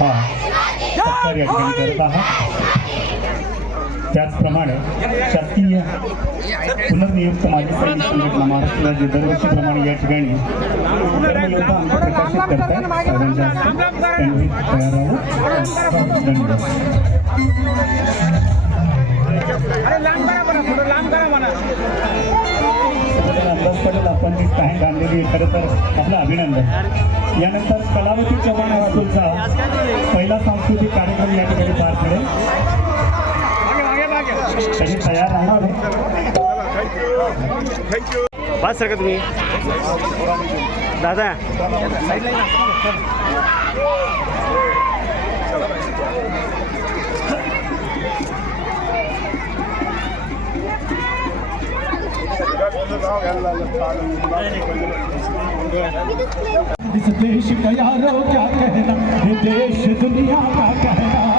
हा. सत्कार या ठिकाणी करत आहात त्याचप्रमाणे शासकीय पुनर्नियुक्त माजी सैनिक संघटना महाराष्ट्र राज्य दरवर्षीप्रमाणे या ठिकाणी कर्मयोद्धा अंक प्रकाशित करतायत. सर्वांच्या. त्यांनी तयार धन्यवाद. आपल्याला अंदाज पडेल आपण जी टाँग आणलेली आहे. खरं तर आपलं अभिनंदन. यानंतर कलावती चव्हाण रातूरचा पहिला सांस्कृतिक कार्यक्रम या ठिकाणी पार पडेल. मागे तयार राहणार बस सर का तुम्ही? दादा. इस देश का यारो क्या कहना? ये देश दुनिया का कहना।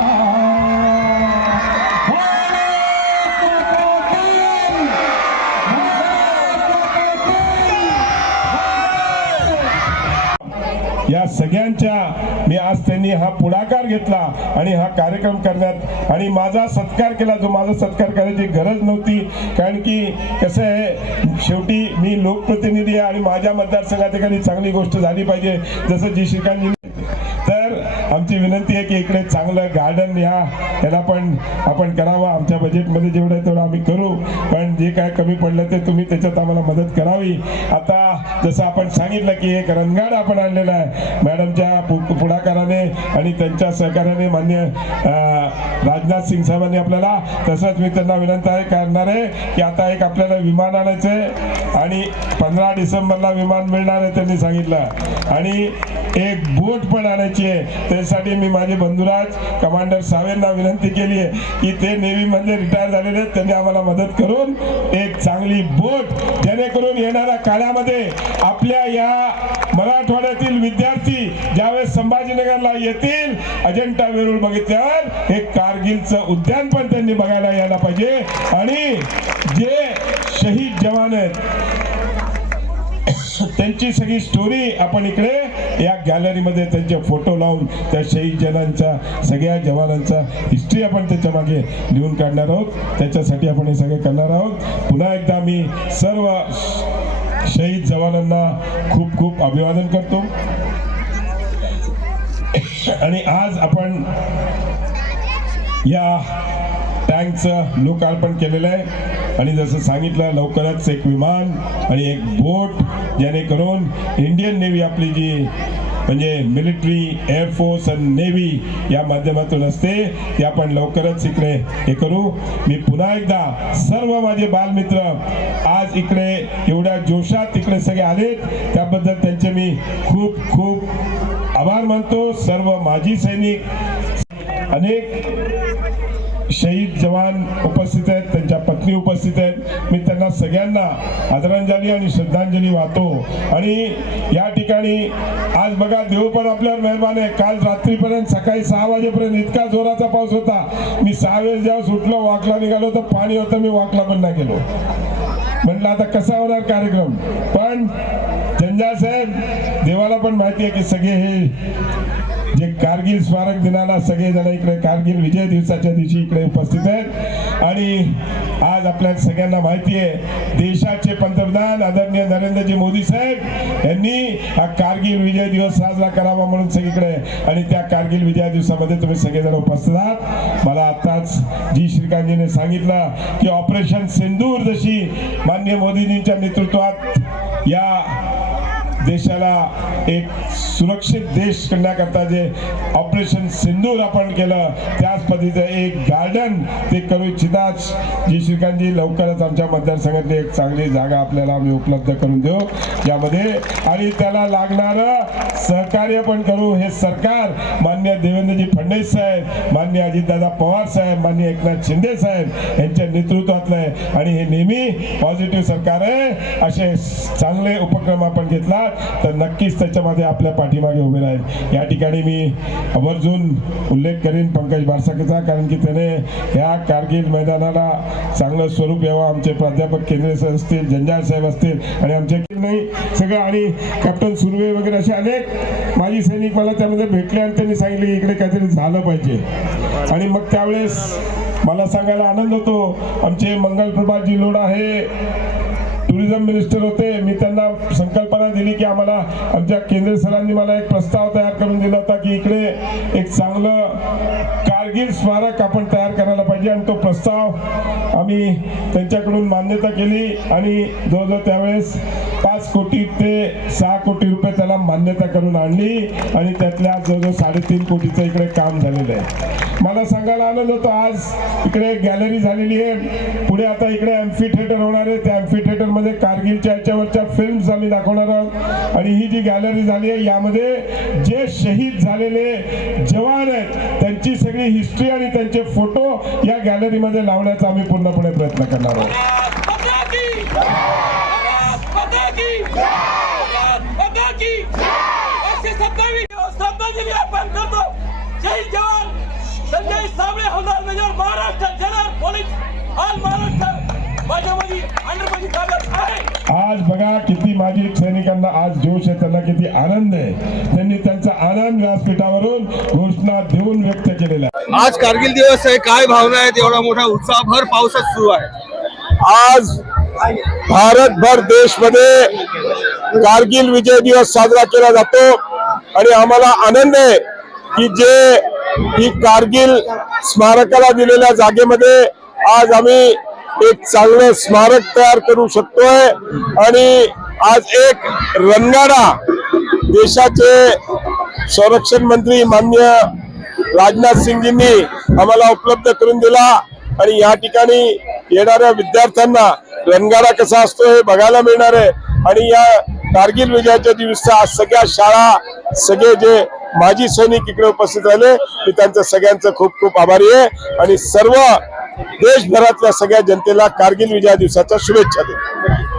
सगळ्यांच्या मी आज त्यांनी हा पुढाकार घेतला आणि हा कार्यक्रम करण्यात आणि माझा सत्कार केला. जो माझा सत्कार करायची गरज नव्हती. कारण की कसं आहे शेवटी मी लोकप्रतिनिधी आहे आणि माझ्या मतदारसंघात एखादी चांगली गोष्ट झाली पाहिजे. जसं जी श्रीकांतजी आमची विनंती आहे की इकडे चांगलं गार्डन या. याला पण आपण करावं. आमच्या बजेटमध्ये जेवढं आहे तेवढं आम्ही करू. पण जे काय कमी पडलं ते तुम्ही त्याच्यात आम्हाला मदत करावी. आता जसं आपण सांगितलं की एक रणगाड आपण आणलेला आहे. मॅडमच्या पुढाकाराने आणि त्यांच्या सहकार्याने मान्य राजनाथ सिंग साहेबांनी आपल्याला तसंच मी त्यांना विनंती आहे करणार आहे की आता एक आपल्याला विमान आणायचं आहे आणि पंधरा डिसेंबरला विमान मिळणार आहे त्यांनी सांगितलं. आणि एक बोट पण आणायची आहे. त्यासाठी मी माझे बंधुराज कमांडर सावेंना विनंती केली आहे की ते नेव्हीमध्ये रिटायर झालेले आहेत त्यांनी आम्हाला मदत करून एक चांगली बोट जेणेकरून येणाऱ्या काळामध्ये आपल्या या मराठवाड्यातील विद्यार्थी ज्यावेळेस संभाजीनगरला येतील अजंठा वेरूळ बघितल्यावर हे कारगिलचं उद्यान पण त्यांनी बघायला यायला पाहिजे. आणि जे शहीद जवान आहेत त्यांची सगळी स्टोरी आपण इकडे या गॅलरीमध्ये त्यांचे फोटो लावून त्या शहीद जनांचा सगळ्या जवानांचा हिस्ट्री आपण त्याच्यामागे लिहून काढणार आहोत. त्याच्यासाठी आपण हे सगळे करणार आहोत. पुन्हा एकदा मी सर्व शहीद जवानांना खूप खूप अभिवादन करतो. आणि आज आपण या टँकचं लोकार्पण केलेलं आहे. आणि जसं सांगितलं लवकरच एक विमान आणि एक बोट जेणेकरून इंडियन नेव्ही आपली जी म्हणजे मिलिटरी एअरफोर्स आणि नेव्ही या माध्यमातून असते ते आपण लवकरच इकडे हे करू. मी पुन्हा एकदा सर्व माझे बालमित्र आज इकडे एवढ्या जोशात इकडे सगळे आलेत. त्याबद्दल त्यांचे मी खूप खूप आभार मानतो. सर्व माजी सैनिक अनेक शहीद जवान उपस्थित आहेत त्यांच्या पत्नी उपस्थित आहेत. मी त्यांना सगळ्यांना आदरांजली आणि श्रद्धांजली वाहतो. आणि या ठिकाणी आज बघा देव पण आपल्यावर मेहरबान आहे. काल रात्रीपर्यंत सकाळी सहा वाजेपर्यंत इतका जोराचा पाऊस होता. मी सहा वेळेस जेव्हा सुटलो वाकला निघालो तर पाणी होतं मी वाकला पण नाही गेलो. म्हटलं आता कसा होणार कार्यक्रम? पण जंजाळ साहेब देवाला पण माहिती आहे की सगळे हे जे कारगिल स्मारक दिनाला सगळेजण इकडे कारगिल विजय दिवसाच्या दिवशी इकडे उपस्थित आहेत. आणि आज आपल्या सगळ्यांना माहिती आहे देशाचे पंतप्रधान आदरणीय नरेंद्रजी मोदी साहेब यांनी हा कारगिल विजय दिवस साजरा करावा म्हणून सगळीकडे आणि त्या कारगिल विजय दिवसामध्ये तुम्ही सगळेजण उपस्थित आहात. मला आताच जी श्रीकांतजीने सांगितलं की ऑपरेशन सिंदूर जशी मान्य मोदीजींच्या नेतृत्वात या देशाला एक सुरक्षित देश करण्याकरता जे ऑपरेशन सिंदूर आपण केलं त्याच पद्धतीचं एक गार्डन ते करू इच्छितात जी श्रीकांतजी लवकरच आमच्या मतदारसंघातली एक चांगली जागा आपल्याला आम्ही उपलब्ध करून देऊ. यामध्ये आणि त्याला लागणारं सहकार्य पण करू हे सरकार. मान्य देवेंद्रजी फडणवीस साहेब मान्य अजितदादा पवार साहेब मान्य एकनाथ शिंदे साहेब यांच्या नेतृत्वातलं आहे. आणि हे नेहमी पॉझिटिव्ह सरकार आहे. असे चांगले उपक्रम आपण घेतला तर नक्कीच त्याच्यामध्ये आपल्या पाठीमागे उभे राहील. या ठिकाणी मी आवर्जून उल्लेख करीन पंकज बारसाकेचा कारण की त्याने ह्या कारगिल मैदानाला चांगलं स्वरूप यावं. आमचे प्राध्यापक केंद्रे असतील जंजाळ साहेब असतील आणि आमचे नाही सगळं आणि कॅप्टन सुर्वे वगैरे असे अनेक माजी सैनिक मला त्यामध्ये भेटले आणि त्यांनी सांगितले इकडे काहीतरी झालं पाहिजे. आणि मग त्यावेळेस मला सांगायला आनंद होतो आमचे मंगल प्रभाजी लोड हे टुरिझम मिनिस्टर होते. मी त्यांना संकल्प दिली की आम्हाला आमच्या केंद्र सरांनी मला एक प्रस्ताव तयार करून दिला होता की इकडे एक चांगलं कारगिल स्मारक आपण तयार करायला पाहिजे आणि तो प्रस्ताव आम्ही त्यांच्याकडून मान्यता केली आणि जवळजवळ त्यावेळेस पाच कोटी ते सहा कोटी रुपये त्याला मान्यता करून आणली आणि त्यातल्या जवळजवळ साडेतीन कोटीचं इकडे काम झालेलं आहे. मला सांगायला आनंद होतो आज इकडे गॅलरी झालेली आहे. पुढे आता इकडे एम्फी थिएटर होणार आहे. त्या एम्फी थिएटरमध्ये कारगिलच्या याच्यावरच्या फिल्म्स आम्ही दाखवणार आहोत. आणि ही जी गॅलरी झाली आहे यामध्ये जे शहीद झालेले जवान आहेत त्यांची सगळी हिस्ट्री आणि त्यांचे फोटो या गॅलरीमध्ये लावण्याचा आम्ही पूर्णपणे प्रयत्न करणार आहोत Sanjay Sable हौलदार major Maharashtra general police all Maharashtra माझ्यामध्ये अंडरमध्ये ताब्यात आहे आज बघा किती माजी सैनिकांना आज जोश आहे त्यांना किती आनंद आहे. त्यांनी त्यांचा आनंद व्यासपीठावरून घोषणा देऊन व्यक्त केलेला आहे आज कारगिल दिवस आहे काय भावना आहेत एवढा मोठा उत्साह भर पावसात सुरू आहे. आज भारतभर देशमध्ये कारगिल विजय दिवस साजरा केला जातो आणि आम्हाला आनंद आहे की जे ही कारगिल स्मारकाला दिलेल्या जागेमध्ये आज आम्ही एक चांगलं स्मारक तयार करू शकतोय. आणि आज एक रंगाडा देशाचे संरक्षण मंत्री मान्य राजनाथ सिंगजींनी आम्हाला उपलब्ध करून दिला. आणि या ठिकाणी येणाऱ्या विद्यार्थ्यांना रंगाडा कसा असतो हे बघायला मिळणार आहे. आणि या कारगिल विजयाच्या दिवशी आज सगळ्या शाळा सगळे जे माजी सैनिक इकडे उपस्थित राहिले मी त्यांचं सगळ्यांचं खूप खूप आभारी आहे. आणि सर्व देशभरातल्या सगळ्या जनतेला कारगिल विजया दिवसाच्या शुभेच्छा देतो.